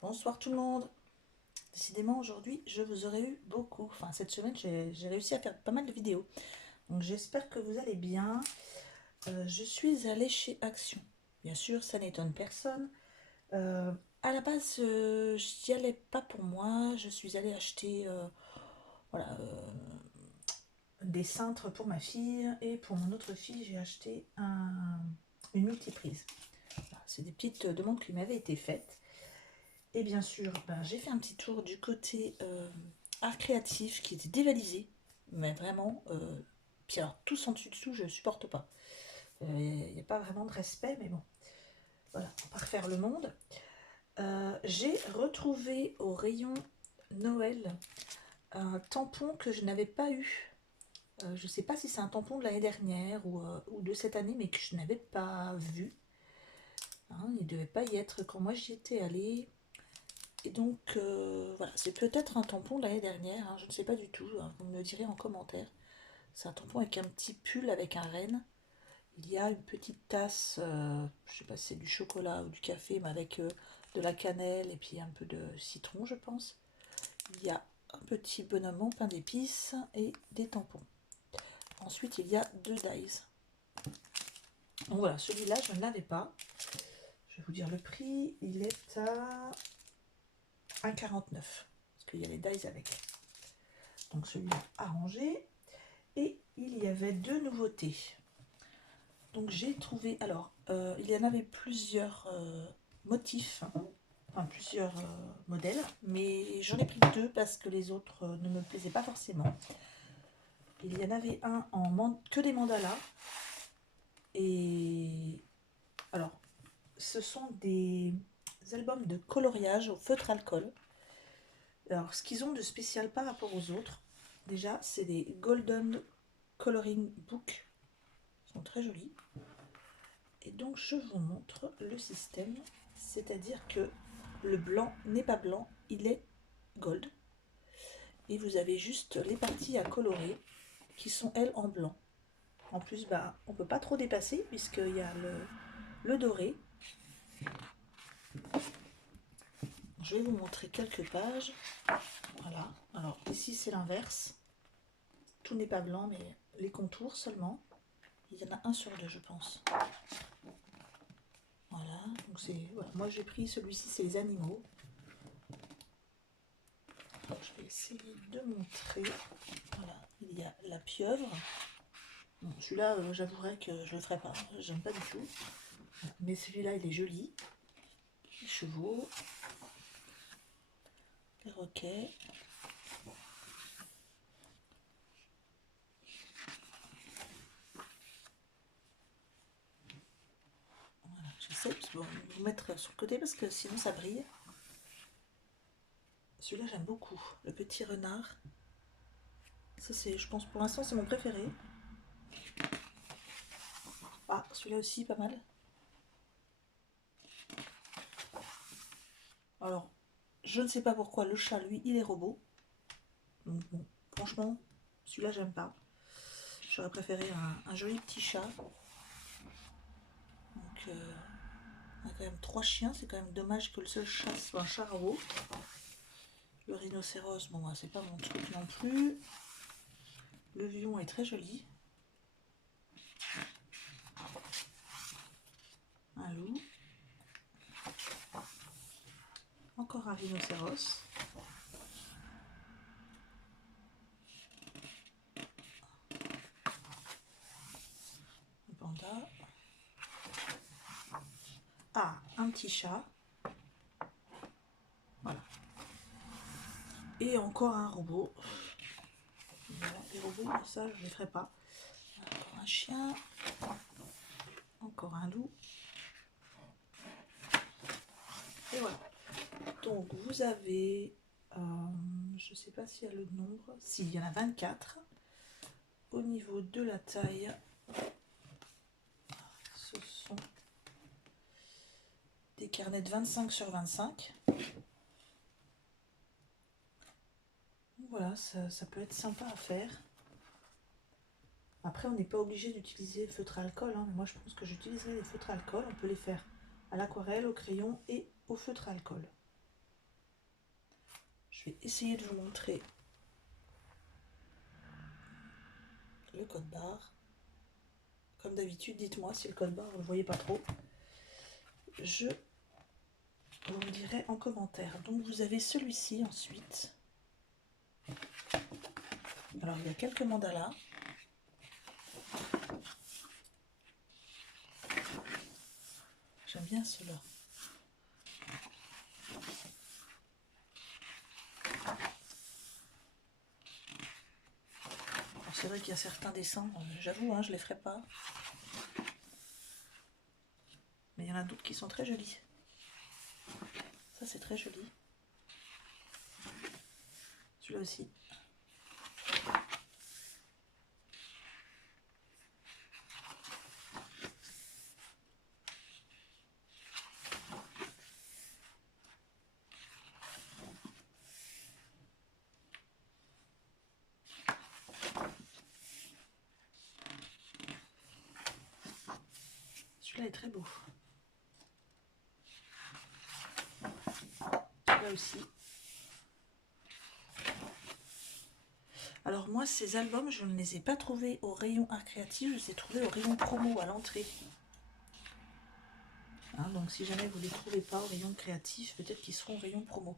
Bonsoir tout le monde. Décidément aujourd'hui je vous aurais eu beaucoup. Enfin cette semaine j'ai réussi à faire pas mal de vidéos. Donc j'espère que vous allez bien. Je suis allée chez Action. Bien sûr ça n'étonne personne. Euh, à la base j'y allais pas pour moi. Je suis allée acheter voilà, des cintres pour ma fille. Et pour mon autre fille j'ai acheté une multiprise. Voilà, c'est des petites demandes qui m'avaient été faites. Et bien sûr, ben, j'ai fait un petit tour du côté art créatif qui était dévalisé. Mais vraiment, puis alors tous en dessous, je ne supporte pas. Il n'y a pas vraiment de respect, mais bon, voilà, on va pas refaire le monde. J'ai retrouvé au rayon Noël un tampon que je n'avais pas eu. Je ne sais pas si c'est un tampon de l'année dernière ou de cette année, mais que je n'avais pas vu. Hein, il ne devait pas y être quand moi j'y étais allée. Et donc, voilà, c'est peut-être un tampon de l'année dernière, hein, je ne sais pas du tout, hein, vous me le direz en commentaire. C'est un tampon avec un petit pull avec un renne. Il y a une petite tasse, je ne sais pas si c'est du chocolat ou du café, mais avec de la cannelle et puis un peu de citron, je pense. Il y a un petit bonhomme en pain d'épices et des tampons. Ensuite, il y a deux dies. Donc voilà, celui-là, je ne l'avais pas. Je vais vous dire le prix, il est à 1,49 parce qu'il y a les dies avec. Donc celui-là à ranger. Et il y avait deux nouveautés. Donc j'ai trouvé, alors il y en avait plusieurs motifs, enfin plusieurs modèles, mais j'en ai pris deux parce que les autres ne me plaisaient pas forcément. Il y en avait un que des mandalas. Et alors, ce sont des albums de coloriage au feutre alcool. Alors, ce qu'ils ont de spécial par rapport aux autres, déjà, c'est des Golden Coloring Book. Ils sont très jolis. Et donc je vous montre le système, c'est-à-dire que le blanc n'est pas blanc, il est gold. Et vous avez juste les parties à colorer qui sont elles en blanc. En plus, bah, on ne peut pas trop dépasser puisqu'il y a le doré. Je vais vous montrer quelques pages. Voilà. Alors ici c'est l'inverse. Tout n'est pas blanc mais les contours seulement. Il y en a un sur deux je pense. Voilà. Donc voilà. Moi j'ai pris celui-ci, c'est les animaux. Alors, je vais essayer de montrer. Voilà, il y a la pieuvre. Bon, celui-là, j'avouerai que je le ferai pas. J'aime pas du tout. Mais celui-là, il est joli. Les chevaux, les roquets. Voilà, j'essaie de vous mettre sur le côté parce que sinon ça brille. Celui-là, j'aime beaucoup. Le petit renard. Ça, c'est, je pense, pour l'instant, c'est mon préféré. Ah, celui-là aussi, pas mal. Alors, je ne sais pas pourquoi le chat, lui, il est robot. Donc, bon, franchement, celui-là, j'aime pas. J'aurais préféré un joli petit chat. Donc, on a quand même trois chiens. C'est quand même dommage que le seul chat soit un chat robot. Le rhinocéros, bon, c'est pas mon truc non plus. Le lion est très joli. Un loup. Encore un rhinocéros. Un panda. Ah, un petit chat. Voilà. Et encore un robot. Voilà, les robots, ça, je ne les ferai pas. Encore un chien. Encore un loup. Et voilà. Donc, vous avez... je ne sais pas s'il y a le nombre. Si, il y en a 24. Au niveau de la taille, ce sont des carnets de 25 sur 25. Voilà, ça peut être sympa à faire. Après, on n'est pas obligé d'utiliser feutre à alcool, hein, mais moi je pense que j'utiliserai les feutres à alcool. On peut les faire à l'aquarelle, au crayon et au feutre à alcool. Je vais essayer de vous montrer le code barre. Comme d'habitude, dites-moi si le code barre, vous ne le voyez pas trop. Je vous le dirai en commentaire. Donc vous avez celui-ci ensuite. Alors il y a quelques mandalas. J'aime bien ceux-là. C'est vrai qu'il y a certains dessins, j'avoue, hein, je les ferai pas. Mais il y en a d'autres qui sont très jolis. Ça, c'est très joli. Celui-là aussi. Celui-là est très beau. Là aussi. Alors moi, ces albums, je ne les ai pas trouvés au rayon art créatif, je les ai trouvés au rayon promo à l'entrée. Hein, donc si jamais vous ne les trouvez pas au rayon créatif, peut-être qu'ils seront au rayon promo.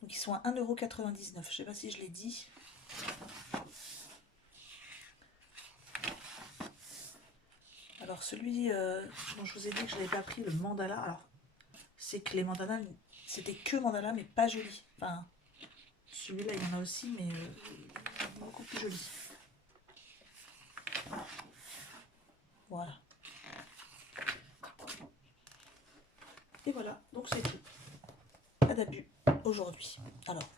Donc ils sont à 1,99 €. Je ne sais pas si je l'ai dit. Alors celui dont je vous ai dit que je n'avais pas pris, le mandala, alors c'est que les mandalas, c'était que mandala mais pas joli. Enfin, celui-là il y en a aussi mais beaucoup plus joli. Voilà. Et voilà, donc c'est tout. Pas d'abus aujourd'hui. Alors,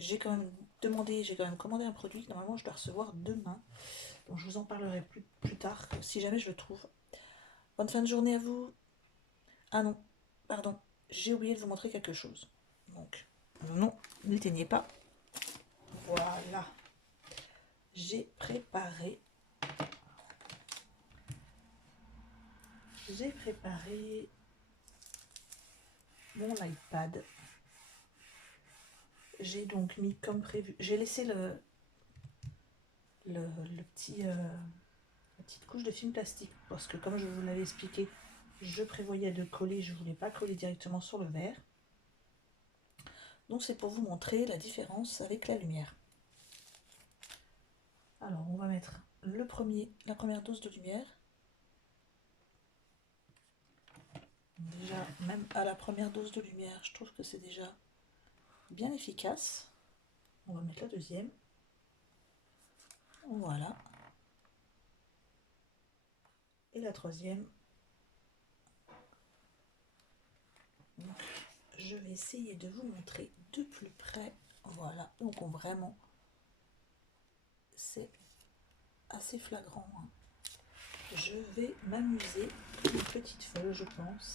j'ai quand même commandé un produit que normalement je dois recevoir demain. Donc je vous en parlerai plus tard, si jamais je le trouve. Bonne fin de journée à vous. Ah non, pardon, j'ai oublié de vous montrer quelque chose. Donc, non, n'éteignez pas. Voilà. J'ai préparé mon iPad. J'ai donc mis comme prévu. J'ai laissé la petite couche de film plastique parce que comme je vous l'avais expliqué, je prévoyais de coller, je ne voulais pas coller directement sur le verre. Donc c'est pour vous montrer la différence avec la lumière. Alors on va mettre la première dose de lumière. Déjà, même à la première dose de lumière, je trouve que c'est déjà bien efficace. On va mettre la deuxième. Voilà. Et la troisième. Donc, je vais essayer de vous montrer de plus près. Voilà. Donc vraiment, c'est assez flagrant. Hein. Je vais m'amuser. Une petite feuille, je pense.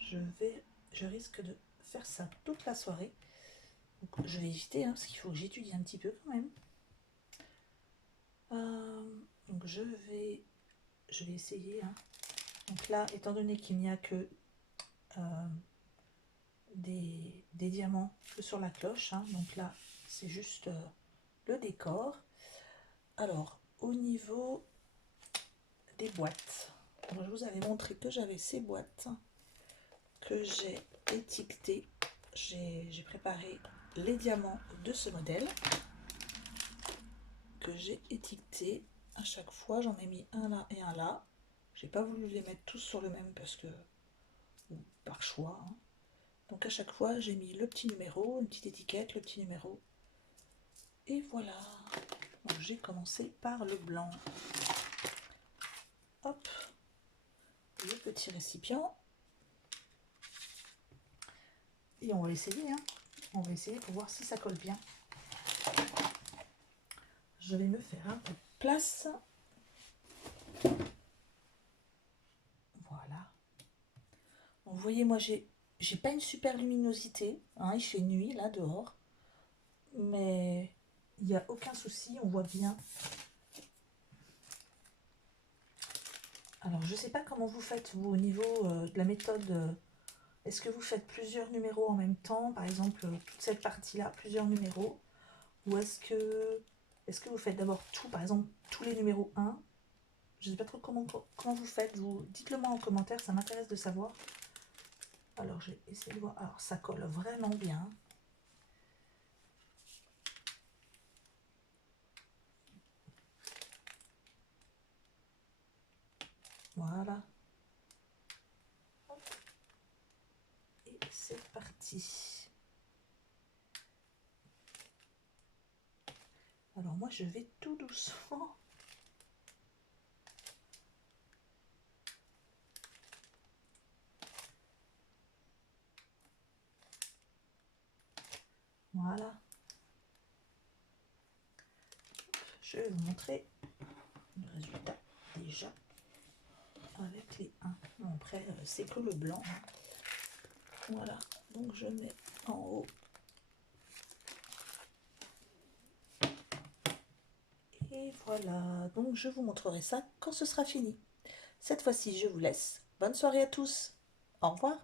Je risque de faire ça toute la soirée. Donc, je vais éviter, hein, parce qu'il faut que j'étudie un petit peu quand même. Donc je vais essayer. Hein. Donc là, étant donné qu'il n'y a que des diamants que sur la cloche, hein, donc là, c'est juste le décor. Alors, au niveau des boîtes, je vous avais montré que j'avais ces boîtes que j'ai étiquetées. J'ai préparé les diamants de ce modèle que j'ai étiqueté à chaque fois. J'en ai mis un là et un là. J'ai pas voulu les mettre tous sur le même parce que par choix. Hein. Donc à chaque fois j'ai mis le petit numéro, une petite étiquette, le petit numéro. Et voilà. Donc j'ai commencé par le blanc. Hop, le petit récipient. Et on va essayer. Hein. On va essayer pour voir si ça colle bien. Je vais me faire un peu de place. Voilà. Donc, vous voyez, moi j'ai pas une super luminosité. Hein, il fait nuit là dehors. Mais il n'y a aucun souci, on voit bien. Alors je sais pas comment vous faites vous au niveau de la méthode Est-ce que vous faites plusieurs numéros en même temps, par exemple toute cette partie-là, plusieurs numéros, ou est-ce que vous faites d'abord tout, par exemple tous les numéros 1? Je ne sais pas trop comment vous faites, vous dites-le moi en commentaire, ça m'intéresse de savoir. Alors j'ai essayé de voir, alors ça colle vraiment bien. Voilà. Et c'est parti. Alors moi je vais tout doucement. Voilà. Je vais vous montrer le résultat déjà avec les 1. Bon, après c'est que le blanc. Voilà. Donc je mets en haut. Et voilà. Donc je vous montrerai ça quand ce sera fini. Cette fois-ci je vous laisse. Bonne soirée à tous. Au revoir.